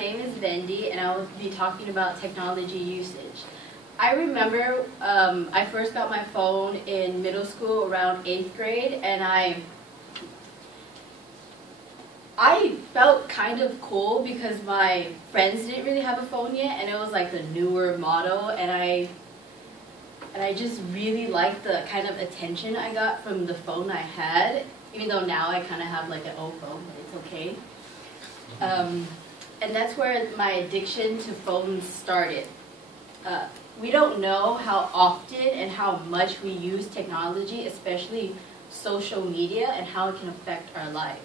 name is Vendi, and I will be talking about technology usage. I remember I first got my phone in middle school around 8th grade, and I felt kind of cool because my friends didn't really have a phone yet, and it was like the newer model, and I just really liked the kind of attention I got from the phone I had, even though now I kind of have like an old phone, but it's okay. And that's where my addiction to phones started. We don't know how often and how much we use technology, especially social media, and how it can affect our life.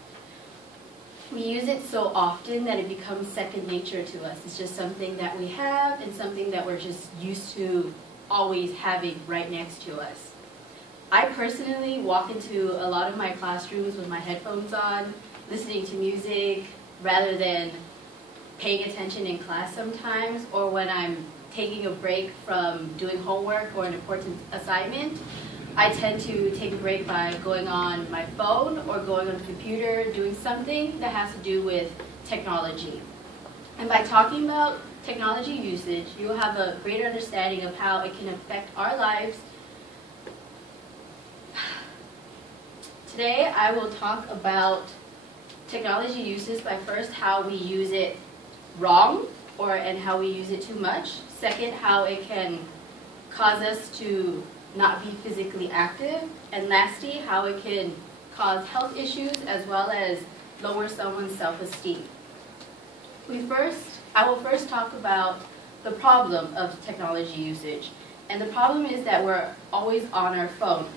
We use it so often that it becomes second nature to us. It's just something that we have and something that we're just used to always having right next to us. I personally walk into a lot of my classrooms with my headphones on, listening to music, rather than paying attention in class sometimes, or when I'm taking a break from doing homework or an important assignment, I tend to take a break by going on my phone or going on the computer, doing something that has to do with technology. And by talking about technology usage, you will have a greater understanding of how it can affect our lives. Today, I will talk about technology uses by first how we use it wrong and how we use it too much. Second, how it can cause us to not be physically active. And lastly, how it can cause health issues as well as lower someone's self-esteem. I will first talk about the problem of technology usage. And the problem is that we're always on our phone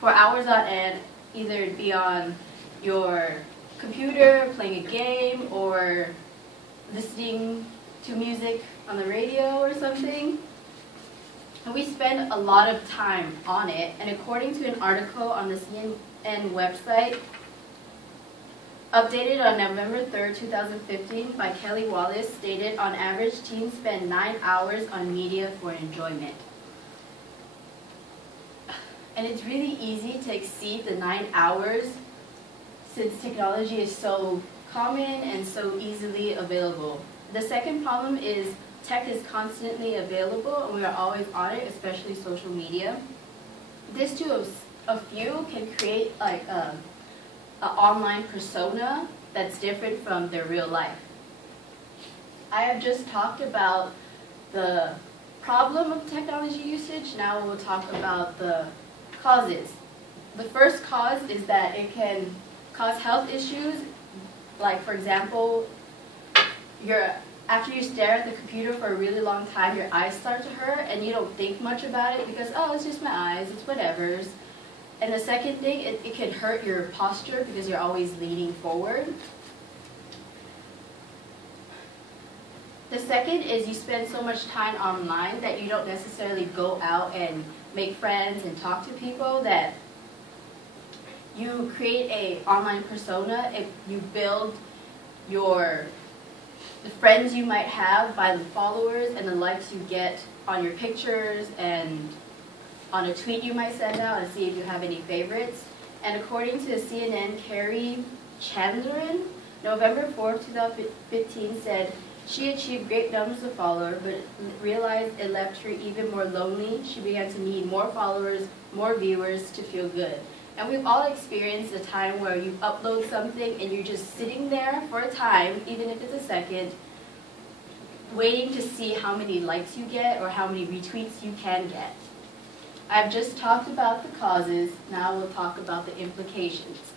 for hours on end, either it be on your computer, playing a game, or listening to music on the radio or something. And we spend a lot of time on it, and according to an article on the CNN website, updated on November 3rd, 2015 by Kelly Wallace, stated on average teens spend 9 hours on media for enjoyment. And it's really easy to exceed the 9 hours since technology is so common and so easily available. The second problem is tech is constantly available and we are always on it, especially social media. This to a few can create like an online persona that's different from their real life. I have just talked about the problem of technology usage. Now we'll talk about the causes. The first cause is that it can cause health issues, like for example, after you stare at the computer for a really long time, your eyes start to hurt and you don't think much about it because, oh, it's just my eyes, it's whatever's. And the second thing, it can hurt your posture because you're always leaning forward. The second is you spend so much time online that you don't necessarily go out and make friends and talk to people, that you create an online persona. You build the friends you might have by the followers and the likes you get on your pictures and on a tweet you might send out and see if you have any favorites. And according to CNN, Carrie Chandran, November 4th, 2015 said she achieved great numbers of followers, but realized it left her even more lonely. She began to need more followers, more viewers to feel good. And we've all experienced a time where you upload something and you're just sitting there for a time, even if it's a second, waiting to see how many likes you get or how many retweets you can get. I've just talked about the causes, now we'll talk about the implications.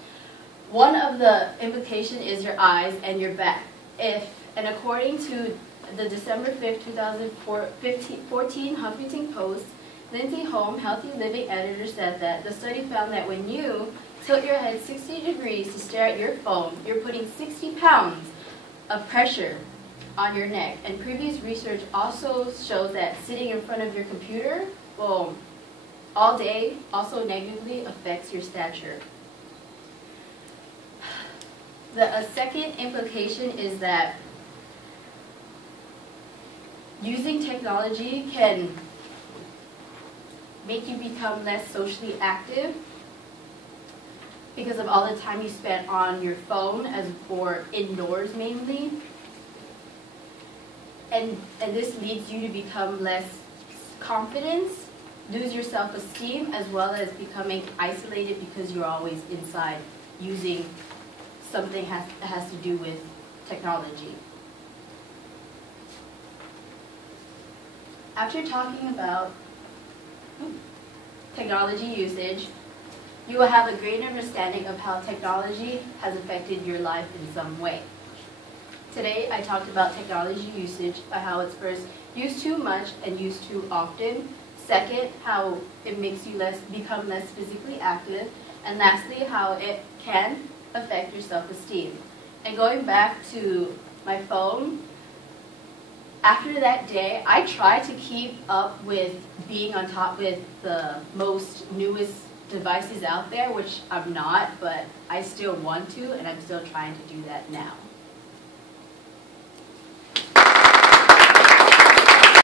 One of the implications is your eyes and your back. And according to the December 5th, 2014 Huffington Post, Lindsay Holm, Healthy Living editor, said that the study found that when you tilt your head 60 degrees to stare at your phone, you're putting 60 pounds of pressure on your neck. And previous research also shows that sitting in front of your computer, well, all day also negatively affects your stature. A second implication is that using technology can make you become less socially active because of all the time you spend on your phone or indoors mainly. and this leads you to become less confident, lose your self-esteem, as well as becoming isolated because you're always inside using something that has to do with technology. After talking about technology usage, you will have a great understanding of how technology has affected your life in some way. Today, I talked about technology usage, by how it's first used too much and used too often. Second, how it makes you become less physically active. And lastly, how it can affect your self-esteem. And going back to my phone, after that day, I try to keep up with being on top with the most newest devices out there, which I'm not, but I still want to, and I'm still trying to do that now.